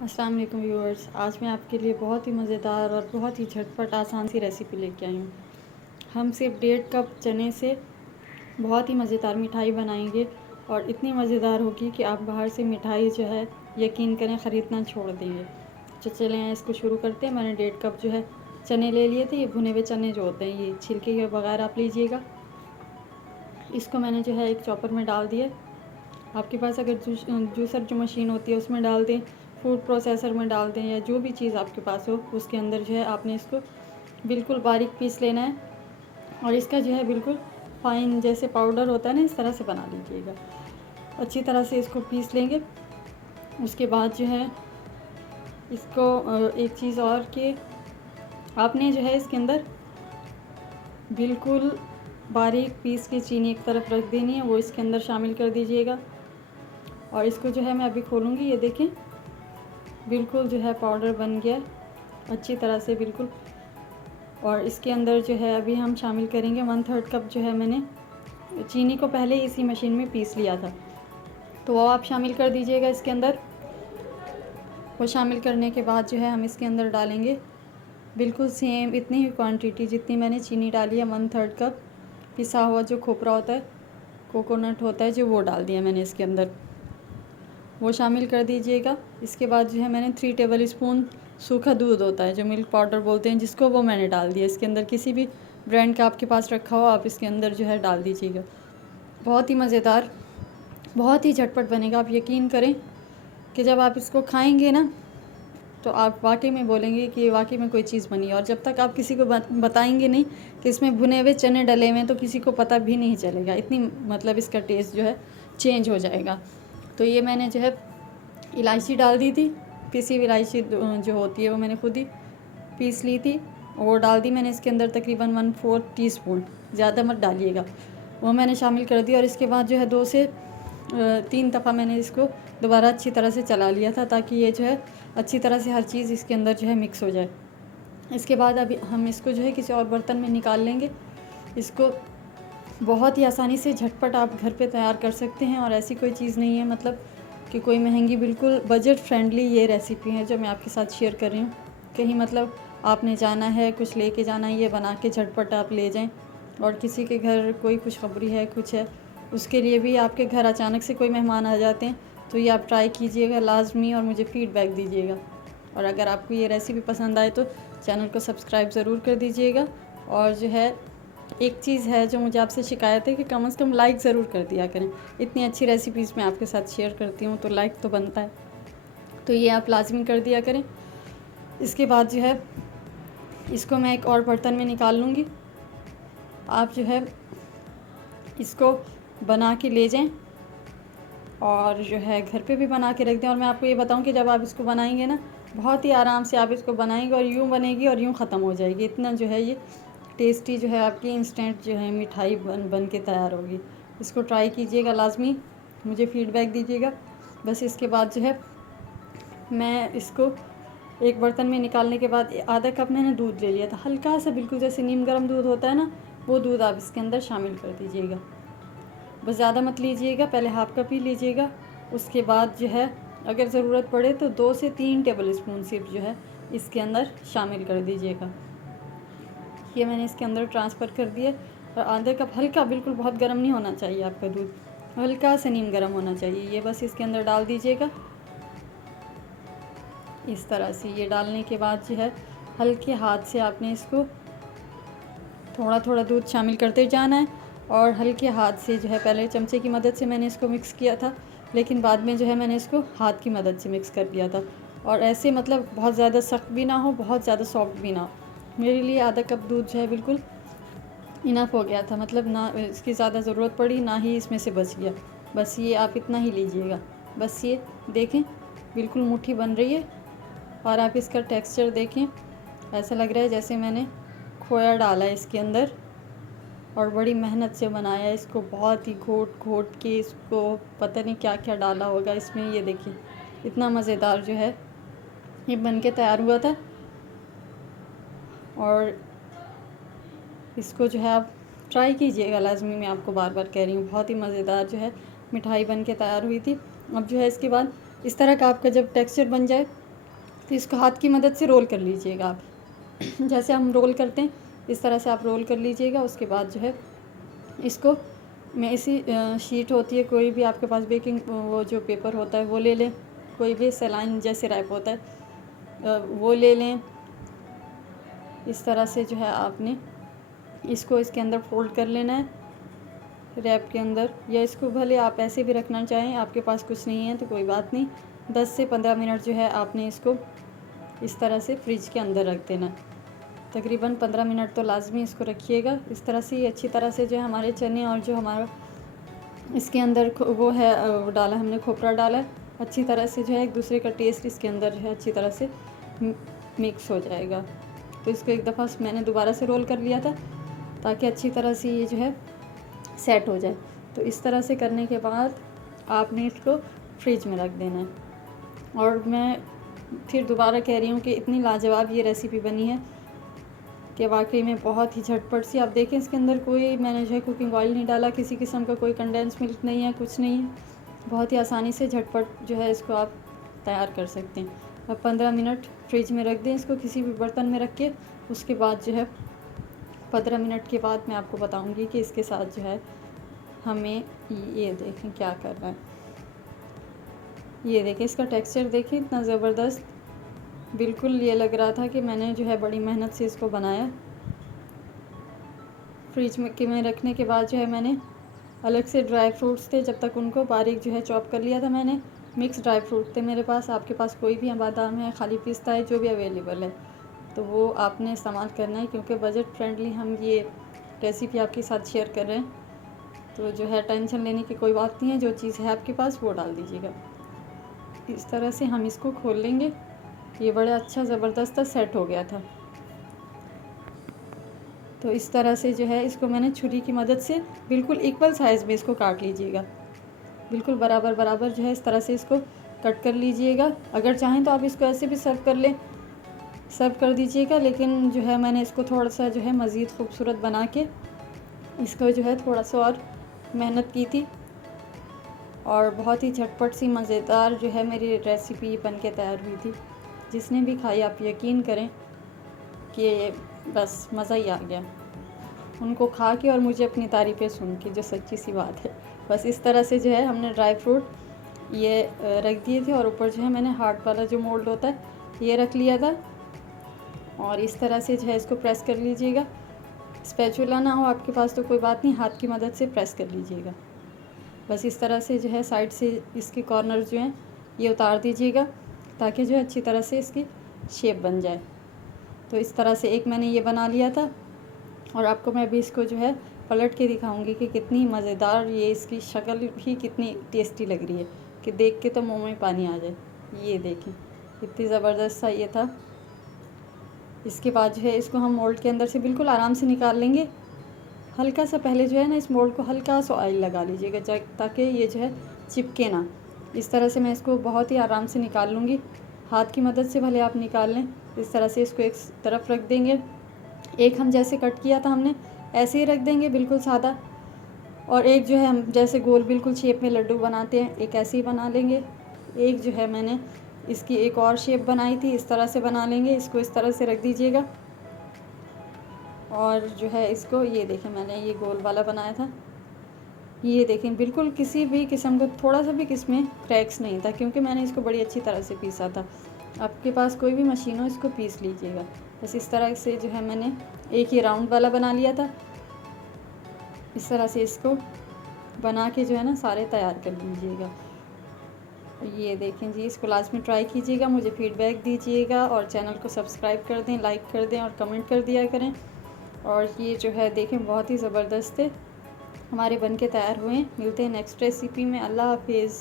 अस्सलाम वालेकुम व्यूअर्स। आज मैं आपके लिए बहुत ही मज़ेदार और बहुत ही झटपट आसान सी रेसिपी लेके आई हूँ। हम सिर्फ 1.5 कप चने से बहुत ही मज़ेदार मिठाई बनाएंगे और इतनी मज़ेदार होगी कि आप बाहर से मिठाई जो है यकीन करें ख़रीदना छोड़ देंगे। तो चलें इसको शुरू करते हैं। मैंने 1.5 कप जो है चने ले लिए थे। ये भुने हुए चने जो होते हैं ये छिलके के बगैर आप लीजिएगा। इसको मैंने जो है एक चॉपर में डाल दिया। आपके पास अगर जूसर जो मशीन होती है उसमें डाल दें, फूड प्रोसेसर में डाल दें, या जो भी चीज़ आपके पास हो उसके अंदर जो है आपने इसको बिल्कुल बारीक पीस लेना है। और इसका जो है बिल्कुल फाइन जैसे पाउडर होता है ना, इस तरह से बना लीजिएगा। अच्छी तरह से इसको पीस लेंगे। उसके बाद जो है इसको एक चीज़ और कि आपने जो है इसके अंदर बिल्कुल बारीक पीस की चीनी एक तरफ रख देनी है, वो इसके अंदर शामिल कर दीजिएगा। और इसको जो है मैं अभी खोलूँगी। ये देखें बिल्कुल जो है पाउडर बन गया अच्छी तरह से बिल्कुल। और इसके अंदर जो है अभी हम शामिल करेंगे 1/3 कप जो है मैंने चीनी को पहले इसी मशीन में पीस लिया था, तो वो आप शामिल कर दीजिएगा इसके अंदर। वो शामिल करने के बाद जो है हम इसके अंदर डालेंगे बिल्कुल सेम इतनी ही क्वांटिटी जितनी मैंने चीनी डाली है। 1/3 कप पिसा हुआ जो खोपरा होता है, कोकोनट होता है जो, वो डाल दिया मैंने इसके अंदर। वो शामिल कर दीजिएगा। इसके बाद जो है मैंने 3 टेबल स्पून सूखा दूध होता है जो मिल्क पाउडर बोलते हैं जिसको, वो मैंने डाल दिया इसके अंदर। किसी भी ब्रांड का आपके पास रखा हो आप इसके अंदर जो है डाल दीजिएगा। बहुत ही मज़ेदार, बहुत ही झटपट बनेगा। आप यकीन करें कि जब आप इसको खाएंगे ना तो आप वाकई में बोलेंगे कि वाकई में कोई चीज़ बनी है। और जब तक आप किसी को बताएंगे नहीं कि इसमें भुने हुए चने डले हुए हैं तो किसी को पता भी नहीं चलेगा। इतनी मतलब इसका टेस्ट जो है चेंज हो जाएगा। तो ये मैंने जो है इलायची डाल दी थी, पिसी हुई इलायची जो होती है वो मैंने खुद ही पीस ली थी, वो डाल दी मैंने इसके अंदर तकरीबन 1/4 टीस्पून, ज़्यादा मत डालिएगा। वो मैंने शामिल कर दिया। और इसके बाद जो है 2 से 3 दफ़ा मैंने इसको दोबारा अच्छी तरह से चला लिया था ताकि ये जो है अच्छी तरह से हर चीज़ इसके अंदर जो है मिक्स हो जाए। इसके बाद अभी हम इसको जो है किसी और बर्तन में निकाल लेंगे। इसको बहुत ही आसानी से झटपट आप घर पे तैयार कर सकते हैं। और ऐसी कोई चीज़ नहीं है मतलब कि कोई महंगी, बिल्कुल बजट फ्रेंडली ये रेसिपी है जो मैं आपके साथ शेयर कर रही हूँ। कहीं मतलब आपने जाना है, कुछ लेके जाना है, ये बना के झटपट आप ले जाएं। और किसी के घर कोई खुशखबरी है, कुछ है, उसके लिए भी आपके घर अचानक से कोई मेहमान आ जाते हैं, तो ये आप ट्राई कीजिएगा लाजमी और मुझे फ़ीडबैक दीजिएगा। और अगर आपको ये रेसिपी पसंद आए तो चैनल को सब्सक्राइब ज़रूर कर दीजिएगा। और जो है एक चीज़ है जो मुझे आपसे शिकायत है कि कम से कम लाइक ज़रूर कर दिया करें। इतनी अच्छी रेसिपीज़ मैं आपके साथ शेयर करती हूँ तो लाइक तो बनता है, तो ये आप लाजमी कर दिया करें। इसके बाद जो है इसको मैं एक और बर्तन में निकाल लूँगी। आप जो है इसको बना के ले जाएं और जो है घर पे भी बना के रख दें। और मैं आपको ये बताऊं कि जब आप इसको बनाएंगे ना, बहुत ही आराम से आप इसको बनाएंगे और यूँ बनेगी और यूँ ख़त्म हो जाएगी। इतना जो है ये टेस्टी जो है आपकी इंस्टेंट जो है मिठाई बन के तैयार होगी। इसको ट्राई कीजिएगा लाजमी, मुझे फ़ीडबैक दीजिएगा। बस इसके बाद जो है मैं इसको एक बर्तन में निकालने के बाद आधा कप मैंने दूध ले लिया था, हल्का सा, बिल्कुल जैसे नीम गर्म दूध होता है ना, वो दूध आप इसके अंदर शामिल कर दीजिएगा। बस ज़्यादा मत लीजिएगा, पहले हाफ़ कप ही लीजिएगा। उसके बाद जो है अगर ज़रूरत पड़े तो 2 से 3 टेबल स्पून सिर्फ जो है इसके अंदर शामिल कर दीजिएगा। ये मैंने इसके अंदर ट्रांसफ़र कर दिया। और आधा कप हल्का, बिल्कुल बहुत गर्म नहीं होना चाहिए आपका दूध, हल्का सा नीम गर्म होना चाहिए। ये बस इसके अंदर डाल दीजिएगा इस तरह से। ये डालने के बाद जो है हल्के हाथ से आपने इसको थोड़ा थोड़ा दूध शामिल करते जाना है। और हल्के हाथ से जो है, पहले चमचे की मदद से मैंने इसको मिक्स किया था, लेकिन बाद में जो है मैंने इसको हाथ की मदद से मिक्स कर दिया था। और ऐसे मतलब बहुत ज़्यादा सख्त भी ना हो, बहुत ज़्यादा सॉफ्ट भी ना हो। मेरे लिए आधा कप दूध जो है बिल्कुल इनफ हो गया था, मतलब ना इसकी ज़्यादा ज़रूरत पड़ी ना ही इसमें से बच गया। बस ये आप इतना ही लीजिएगा। बस ये देखें बिल्कुल मुट्ठी बन रही है। और आप इसका टेक्सचर देखें, ऐसा लग रहा है जैसे मैंने खोया डाला है इसके अंदर और बड़ी मेहनत से बनाया है इसको। बहुत ही घोट घोट के इसको, पता नहीं क्या क्या डाला होगा इसमें। ये देखिए इतना मज़ेदार जो है ये बन के तैयार हुआ था। और इसको जो है आप ट्राई कीजिएगा लाजमी, मैं आपको बार बार कह रही हूँ। बहुत ही मज़ेदार जो है मिठाई बन के तैयार हुई थी। अब जो है इसके बाद इस तरह का आपका जब टेक्सचर बन जाए तो इसको हाथ की मदद से रोल कर लीजिएगा आप। जैसे हम रोल करते हैं इस तरह से आप रोल कर लीजिएगा। उसके बाद जो है इसको मैं इसी शीट होती है कोई भी आपके पास, बेकिंग वो जो पेपर होता है वो ले लें, कोई भी सेलाइन जैसे रैप होता है वो ले लें। इस तरह से जो है आपने इसको इसके अंदर फोल्ड कर लेना है रैप के अंदर, या इसको भले आप ऐसे भी रखना चाहें, आपके पास कुछ नहीं है तो कोई बात नहीं। 10 से 15 मिनट जो है आपने इसको इस तरह से फ्रिज के अंदर रख देना। तकरीबन 15 मिनट तो लाजमी इसको रखिएगा। इस तरह से ये अच्छी तरह से जो है हमारे चने और जो हमारा इसके अंदर वो है डाला हमने खोपरा डाला है, अच्छी तरह से जो है एक दूसरे का टेस्ट इसके अंदर जो है अच्छी तरह से मिक्स हो जाएगा। तो इसको एक दफ़ा मैंने दोबारा से रोल कर लिया था ताकि अच्छी तरह से ये जो है सेट हो जाए। तो इस तरह से करने के बाद आपने इसको फ्रिज में रख देना है। और मैं फिर दोबारा कह रही हूँ कि इतनी लाजवाब ये रेसिपी बनी है कि वाकई में बहुत ही झटपट सी। आप देखें इसके अंदर कोई मैंने जो है कुकिंग ऑयल नहीं डाला, किसी किस्म का कोई कंडेंस मिल्क नहीं है, कुछ नहीं है। बहुत ही आसानी से झटपट जो है इसको आप तैयार कर सकते हैं। अब 15 मिनट फ्रिज में रख दें इसको किसी भी बर्तन में रख के। उसके बाद जो है 15 मिनट के बाद मैं आपको बताऊंगी कि इसके साथ जो है हमें ये देखें क्या करना है। ये देखें इसका टेक्सचर देखें इतना ज़बरदस्त, बिल्कुल ये लग रहा था कि मैंने जो है बड़ी मेहनत से इसको बनाया। फ्रिज में रखने के बाद जो है मैंने अलग से ड्राई फ्रूट्स थे, जब तक उनको बारीक जो है चॉप कर लिया था मैंने। मिक्स ड्राई फ्रूट थे मेरे पास, आपके पास कोई भी बादाम है, खाली पिस्ता है, जो भी अवेलेबल है तो वो आपने इस्तेमाल करना है, क्योंकि बजट फ्रेंडली हम ये रेसिपी आपके साथ शेयर कर रहे हैं। तो जो है टेंशन लेने की कोई बात नहीं है, जो चीज़ है आपके पास वो डाल दीजिएगा। इस तरह से हम इसको खोल लेंगे। ये बड़ा अच्छा ज़बरदस्त सेट हो गया था। तो इस तरह से जो है इसको मैंने छुरी की मदद से बिल्कुल इक्वल साइज़ में इसको काट लीजिएगा, बिल्कुल बराबर बराबर जो है इस तरह से इसको कट कर लीजिएगा। अगर चाहें तो आप इसको ऐसे भी सर्व कर दीजिएगा, लेकिन जो है मैंने इसको थोड़ा सा जो है मज़ीद खूबसूरत बना के इसको जो है थोड़ा सा और मेहनत की थी। और बहुत ही झटपट सी मज़ेदार जो है मेरी रेसिपी बन के तैयार हुई थी। जिसने भी खाई आप यकीन करें कि बस मज़ा ही आ गया उनको खा के और मुझे अपनी तारीफ़ें सुन के, जो सच्ची सी बात है। बस इस तरह से जो है हमने ड्राई फ्रूट ये रख दिए थे और ऊपर जो है मैंने हार्ड वाला जो मोल्ड होता है ये रख लिया था। और इस तरह से जो है इसको प्रेस कर लीजिएगा। स्पैचुला ना हो आपके पास तो कोई बात नहीं, हाथ की मदद से प्रेस कर लीजिएगा। बस इस तरह से जो है साइड से इसके कॉर्नर जो हैं ये उतार दीजिएगा ताकि जो है अच्छी तरह से इसकी शेप बन जाए। तो इस तरह से एक मैंने ये बना लिया था और आपको मैं अभी इसको जो है पलट के दिखाऊंगी कि कितनी मज़ेदार ये इसकी शक्ल ही कितनी टेस्टी लग रही है कि देख के तो मुंह में पानी आ जाए। ये देखें कितनी ज़बरदस्त सा ये था। इसके बाद जो है इसको हम मोल्ड के अंदर से बिल्कुल आराम से निकाल लेंगे। हल्का सा पहले जो है ना इस मोल्ड को हल्का सा ऑयल लगा लीजिएगा ताकि ये जो है चिपके ना। इस तरह से मैं इसको बहुत ही आराम से निकाल लूँगी, हाथ की मदद से भले आप निकाल लें। इस तरह से इसको एक तरफ रख देंगे। एक हम जैसे कट किया था हमने ऐसे ही रख देंगे बिल्कुल सादा, और एक जो है हम जैसे गोल बिल्कुल शेप में लड्डू बनाते हैं एक ऐसे ही बना लेंगे। एक जो है मैंने इसकी एक और शेप बनाई थी, इस तरह से बना लेंगे। इसको इस तरह से रख दीजिएगा और जो है इसको ये देखें मैंने ये गोल वाला बनाया था। ये देखें बिल्कुल किसी भी किस्म का थोड़ा सा भी इसमें क्रैक्स नहीं था, क्योंकि मैंने इसको बड़ी अच्छी तरह से पीसा था। आपके पास कोई भी मशीन हो इसको पीस लीजिएगा। बस इस तरह से जो है मैंने एक ही राउंड वाला बना लिया था। इस तरह से इसको बना के जो है ना सारे तैयार कर लीजिएगा। ये देखें जी, इसको लाजमी ट्राई कीजिएगा, मुझे फीडबैक दीजिएगा और चैनल को सब्सक्राइब कर दें, लाइक कर दें और कमेंट कर दिया करें। और ये जो है देखें बहुत ही ज़बरदस्त है हमारे बन के तैयार हुए हैं। मिलते हैं नेक्स्ट रेसिपी में। अल्लाह हाफिज़।